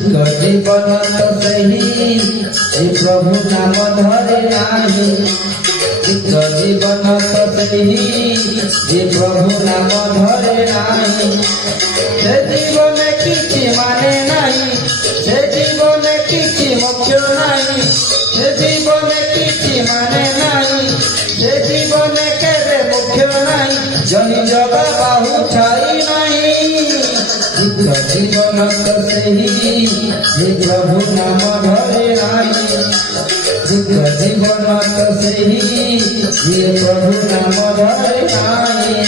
जीवन तो सही हे प्रभु नाम धरे नाही जीवन तो सही हे प्रभु नाम धरे नाही से जीवन किछि माने नाही से जीवन किछि मोक्ष नाही से जीवन किछि माने नाही से जीवन केबे मोक्ष नाही जनि जग बाहु छाई नाही जीवन तो सही हे प्रभु नाम धरे नाही जीवन तो सही हे प्रभु नाम धरे नाही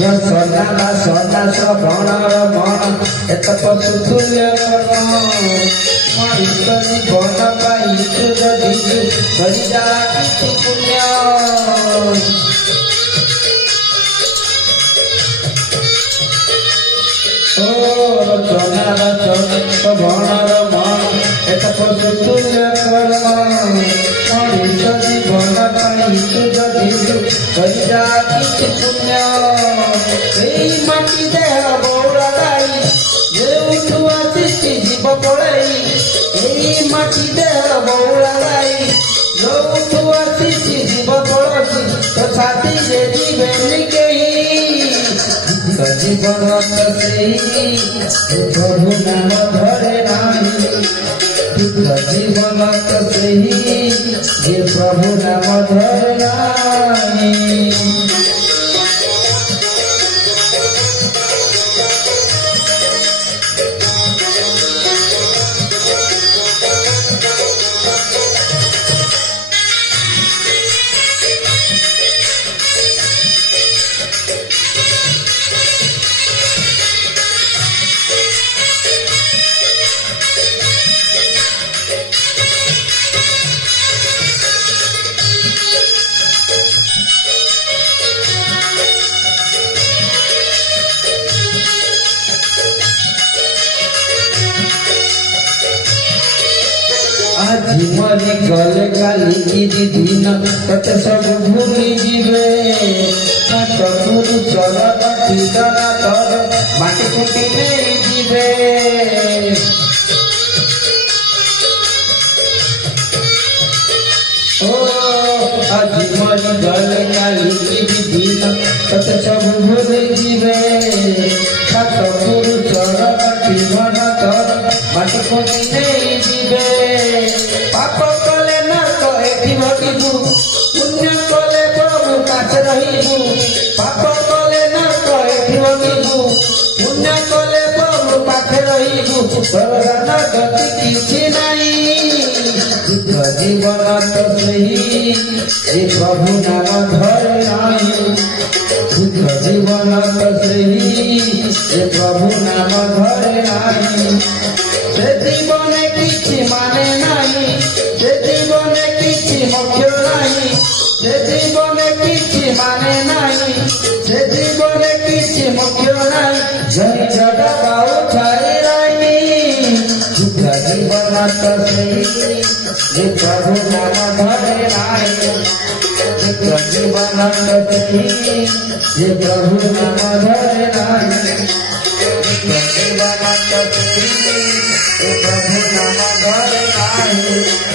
सदा सदा श्रवणर मन एत पशु तुल्य कर्म ईश्वर जीवन पाई जदि करिया किछि पुण्य रचनार श्रवणर मन एत पशु तुल्य कर्म ईश्वर जीवन पाई जदि करिया किछि पुण्य माटी देह बौरा गाई जे उठुआ सृष्टि जीव पड़ई माटी देह बौरा गाई जो उठुआ सृष्टि जीव पड़सी तो छाती जे जीवे केही जीवन तो सही प्रभु नाम धरे नाही जीवन तो सही हे प्रभु नाम धरे नाही आज मरी गले काली की दिन तते सब भूली जीवे सतगुरु चरण कीर्तन तर माटी कुटी नहीं जीवे आज मरी गले काली की दिन तते सब भूली जीवे सतगुरु चरण कीर्तन तर माटी कुटी नहीं जीवे पाप कले नरक एठी भटिबु पुण्य कले प्रभु काछे रहिबु पाप कले नरक एठी भटिबु पुण्य कले प्रभु पाखे रहिबु स्वर्गन गति किछि नाही जीवन तो सही हे प्रभु नाम धरे नाही जीवन तो सही हे प्रभु नाम धरे नाही से जीवन किछि माने नाही से जीवन किछि मोक्ष नाही से जीवन किछि माने नाही से जीवन किछि मोक्ष नाही जय जग पाऊ छाई राई जीवन तो सही हे प्रभु नाम धरे नाही जीवन तो सही हे प्रभु नाम धरे नाही जीवन तो सही हे प्रभु नाम धरे नाही।